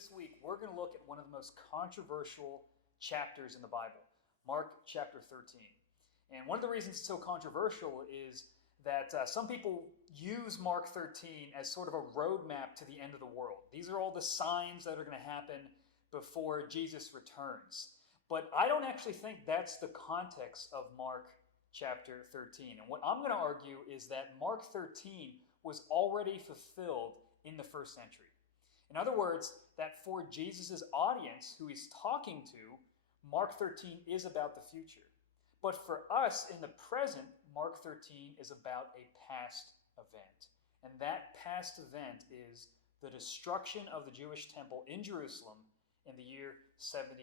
this week we're going to look at one of the most controversial chapters in the Bible, Mark chapter 13. And one of the reasons it's so controversial is that some people use Mark 13 as sort of a roadmap to the end of the world. These are all the signs that are going to happen before Jesus returns. But I don't actually think that's the context of Mark chapter 13. And what I'm going to argue is that Mark 13 was already fulfilled in the first century. In other words, that for Jesus' audience, who he's talking to, Mark 13 is about the future. But for us in the present, Mark 13 is about a past event. And that past event is the destruction of the Jewish temple in Jerusalem in the year 70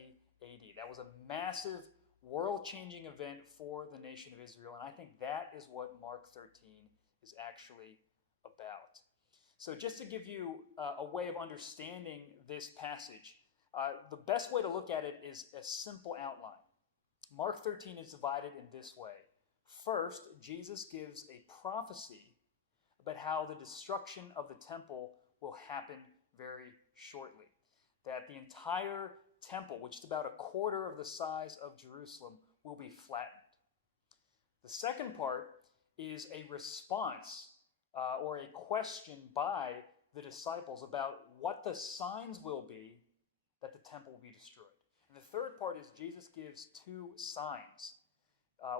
AD. That was a massive, world-changing event for the nation of Israel. And I think that is what Mark 13 is actually about. So just to give you a way of understanding this passage, the best way to look at it is a simple outline. Mark 13 is divided in this way. First, Jesus gives a prophecy about how the destruction of the temple will happen very shortly. That the entire temple, which is about a quarter of the size of Jerusalem, will be flattened. The second part is a response or a question by the disciples about what the signs will be that the temple will be destroyed. And the third part is Jesus gives two signs,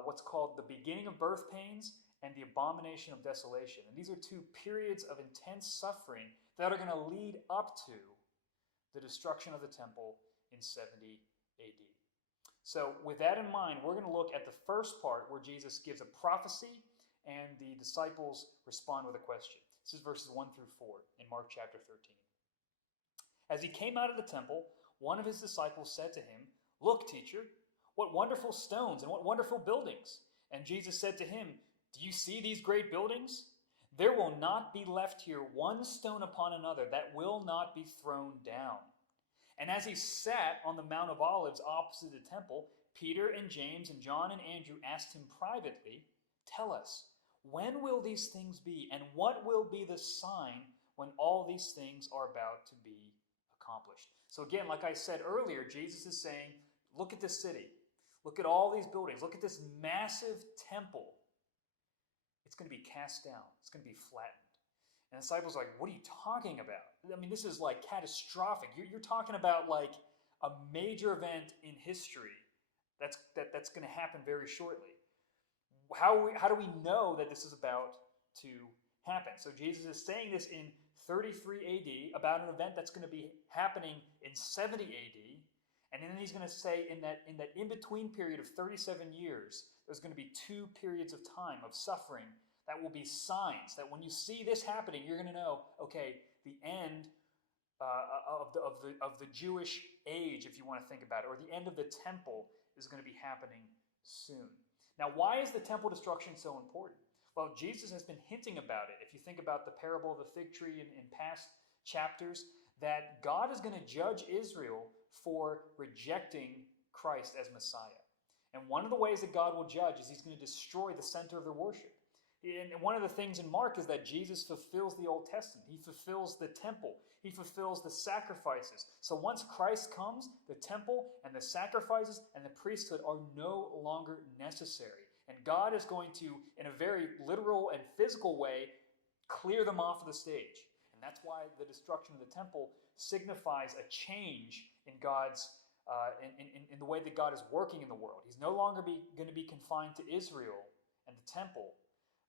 what's called the beginning of birth pains and the abomination of desolation. And these are two periods of intense suffering that are going to lead up to the destruction of the temple in 70 AD. So with that in mind, we're going to look at the first part where Jesus gives a prophecy and the disciples respond with a question. This is verses 1 through 4 in Mark chapter 13. As he came out of the temple, one of his disciples said to him, "Look, teacher, what wonderful stones and what wonderful buildings." And Jesus said to him, "Do you see these great buildings? There will not be left here one stone upon another that will not be thrown down." And as he sat on the Mount of Olives opposite the temple, Peter and James and John and Andrew asked him privately, "Tell us, when will these things be, and what will be the sign when all these things are about to be accomplished?" So again, like I said earlier, Jesus is saying, look at this city. Look at all these buildings. Look at this massive temple. It's going to be cast down. It's going to be flattened. And the disciples are like, what are you talking about? I mean, this is like catastrophic. You're talking about like a major event in history that's going to happen very shortly. How do we know that this is about to happen? So Jesus is saying this in 33 AD about an event that's going to be happening in 70 AD. And then he's going to say in that in-between period of 37 years, there's going to be two periods of time of suffering that will be signs that when you see this happening, you're going to know, okay, the end of the Jewish age, if you want to think about it, or the end of the temple is going to be happening soon. Now, why is the temple destruction so important? Well, Jesus has been hinting about it. If you think about the parable of the fig tree in past chapters, that God is going to judge Israel for rejecting Christ as Messiah. And one of the ways that God will judge is he's going to destroy the center of their worship. And one of the things in Mark is that Jesus fulfills the Old Testament. He fulfills the temple. He fulfills the sacrifices. So once Christ comes, the temple and the sacrifices and the priesthood are no longer necessary. And God is going to, in a very literal and physical way, clear them off of the stage. And that's why the destruction of the temple signifies a change in God's, in the way that God is working in the world. He's no longer going to be confined to Israel and the temple,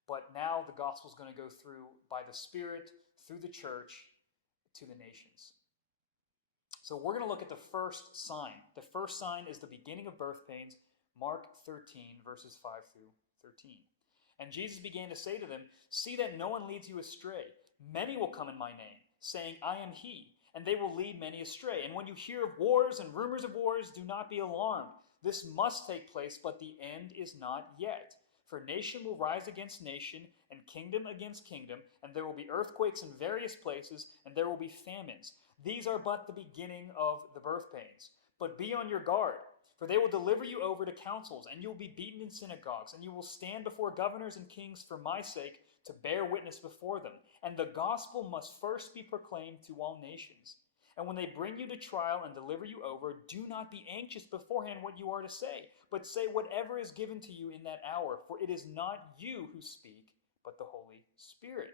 but now the gospel is going to go through by the Spirit, through the church, to the nations. So we're going to look at the first sign. The first sign is the beginning of birth pains, Mark 13, verses 5 through 13. And Jesus began to say to them, "See that no one leads you astray. Many will come in my name, saying, 'I am he,' and they will lead many astray. And when you hear of wars and rumors of wars, do not be alarmed. This must take place, but the end is not yet. For nation will rise against nation, and kingdom against kingdom, and there will be earthquakes in various places, and there will be famines. These are but the beginning of the birth pains. But be on your guard, for they will deliver you over to councils, and you will be beaten in synagogues, and you will stand before governors and kings for my sake to bear witness before them. And the gospel must first be proclaimed to all nations. And when they bring you to trial and deliver you over, do not be anxious beforehand what you are to say, but say whatever is given to you in that hour, for it is not you who speak, but the Holy Spirit.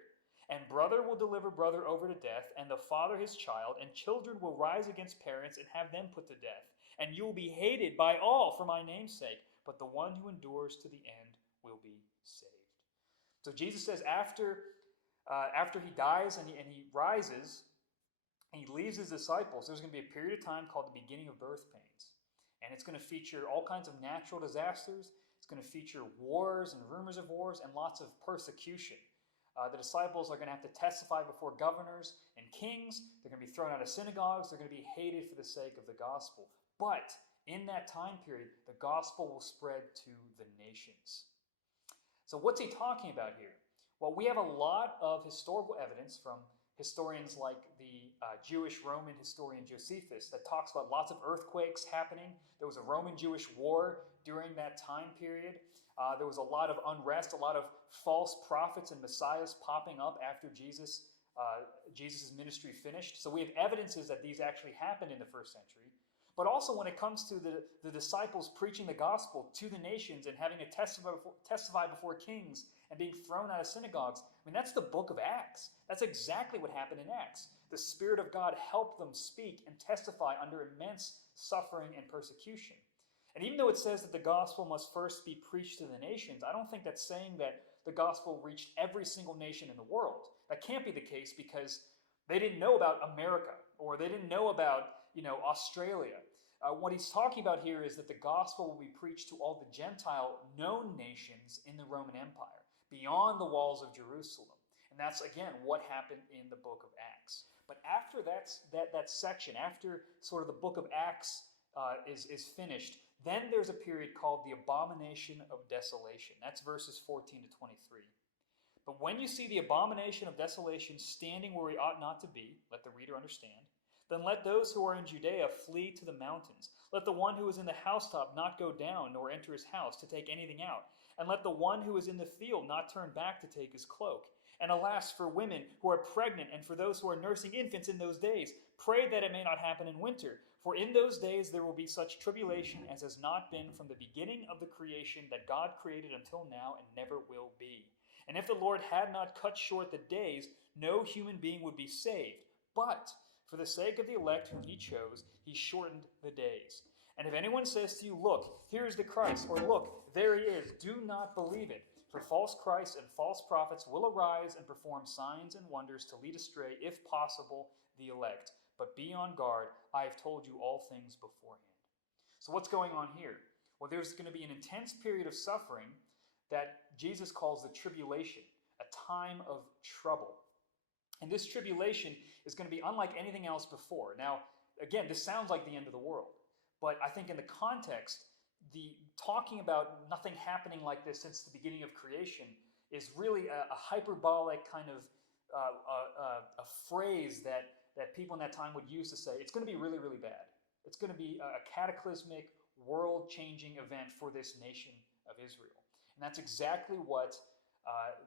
And brother will deliver brother over to death, and the father his child, and children will rise against parents and have them put to death. And you will be hated by all for my name's sake, but the one who endures to the end will be saved. So Jesus says after he dies and he rises, and he leaves his disciples, there's going to be a period of time called the beginning of birth pains. And it's going to feature all kinds of natural disasters. It's going to feature wars and rumors of wars and lots of persecution. The disciples are going to have to testify before governors and kings. They're going to be thrown out of synagogues. They're going to be hated for the sake of the gospel. But in that time period, the gospel will spread to the nations. So what's he talking about here? Well, we have a lot of historical evidence from historians like the Jewish Roman historian Josephus that talks about lots of earthquakes happening. There was a Roman-Jewish war during that time period. There was a lot of unrest, a lot of false prophets and messiahs popping up after Jesus' ministry finished. So we have evidences that these actually happened in the first century. But also when it comes to the disciples preaching the gospel to the nations and having to testify before kings and being thrown out of synagogues, I mean, that's the book of Acts. That's exactly what happened in Acts. The Spirit of God helped them speak and testify under immense suffering and persecution. And even though it says that the gospel must first be preached to the nations, I don't think that's saying that the gospel reached every single nation in the world. That can't be the case because they didn't know about America or they didn't know about Australia. What he's talking about here is that the gospel will be preached to all the Gentile known nations in the Roman Empire, beyond the walls of Jerusalem. And that's, again, what happened in the book of Acts. But after that section, after sort of the book of Acts is finished, then there's a period called the abomination of desolation. That's verses 14 to 23. But when you see the abomination of desolation standing where he ought not to be, let the reader understand, then let those who are in Judea flee to the mountains. Let the one who is in the housetop not go down, nor enter his house to take anything out. And let the one who is in the field not turn back to take his cloak. And alas, for women who are pregnant and for those who are nursing infants in those days, pray that it may not happen in winter. For in those days there will be such tribulation as has not been from the beginning of the creation that God created until now and never will be. And if the Lord had not cut short the days, no human being would be saved. But for the sake of the elect whom he chose, he shortened the days. And if anyone says to you, look, here is the Christ, or look, there he is, do not believe it. For false Christs and false prophets will arise and perform signs and wonders to lead astray, if possible, the elect. But be on guard, I have told you all things beforehand. So what's going on here? Well, there's going to be an intense period of suffering that Jesus calls the tribulation, a time of trouble. And this tribulation is going to be unlike anything else before. Now, again, this sounds like the end of the world. But I think in the context, the talking about nothing happening like this since the beginning of creation is really a hyperbolic kind of a phrase that people in that time would use to say, it's going to be really, really bad. It's going to be a cataclysmic, world-changing event for this nation of Israel. And that's exactly what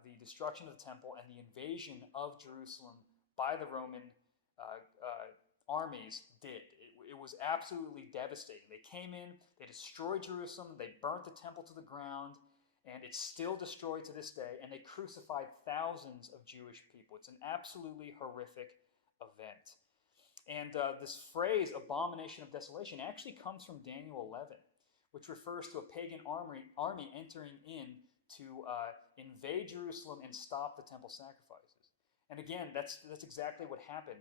the destruction of the temple and the invasion of Jerusalem by the Roman armies did. It was absolutely devastating. They came in, they destroyed Jerusalem, they burnt the temple to the ground, and it's still destroyed to this day, and they crucified thousands of Jewish people. It's an absolutely horrific event. And this phrase, abomination of desolation, actually comes from Daniel 11, which refers to a pagan army entering in to invade Jerusalem and stop the temple sacrifices. And again, that's exactly what happened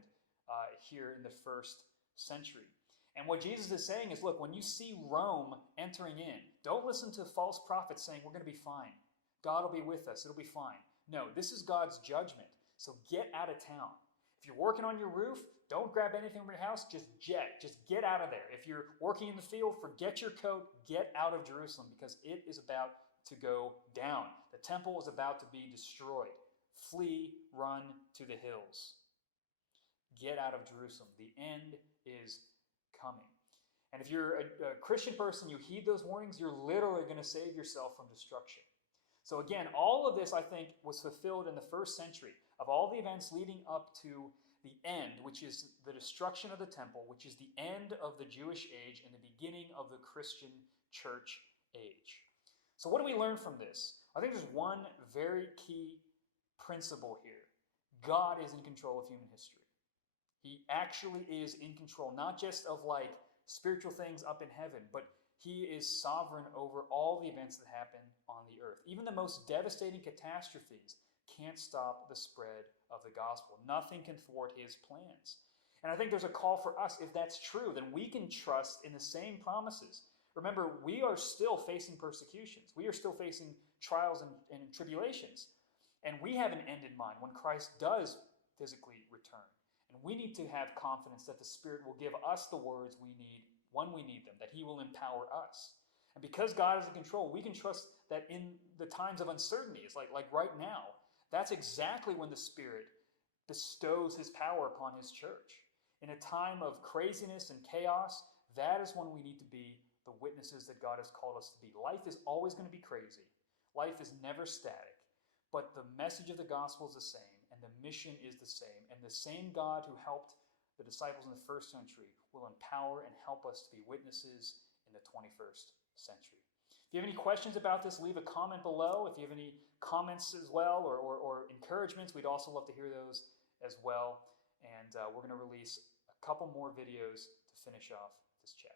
here in the first century. And what Jesus is saying is, look, when you see Rome entering in, don't listen to false prophets saying, we're going to be fine. God will be with us. It'll be fine. No, this is God's judgment. So get out of town. If you're working on your roof, don't grab anything from your house. Just get out of there. If you're working in the field, forget your coat. Get out of Jerusalem because it is about to go down. The temple is about to be destroyed. Flee, run to the hills. Get out of Jerusalem. The end is coming. And if you're a Christian person, you heed those warnings, you're literally going to save yourself from destruction. So again, all of this, I think, was fulfilled in the first century. Of all the events leading up to the end, which is the destruction of the temple, which is the end of the Jewish age and the beginning of the Christian church age. So what do we learn from this? I think there's one very key principle here. God is in control of human history. He actually is in control, not just of like spiritual things up in heaven, but he is sovereign over all the events that happen on the earth. Even the most devastating catastrophes can't stop the spread of the gospel. Nothing can thwart his plans. And I think there's a call for us, if that's true, then we can trust in the same promises. Remember, we are still facing persecutions. We are still facing trials and tribulations. And we have an end in mind when Christ does physically return. And we need to have confidence that the Spirit will give us the words we need when we need them, that he will empower us. And because God is in control, we can trust that in the times of uncertainties, like right now, that's exactly when the Spirit bestows his power upon his church. In a time of craziness and chaos, that is when we need to be the witnesses that God has called us to be. Life is always going to be crazy. Life is never static. But the message of the gospel is the same, and the mission is the same. And the same God who helped the disciples in the first century will empower and help us to be witnesses in the 21st century. If you have any questions about this, leave a comment below. If you have any comments as well or encouragements, we'd also love to hear those as well. And we're going to release a couple more videos to finish off this chapter.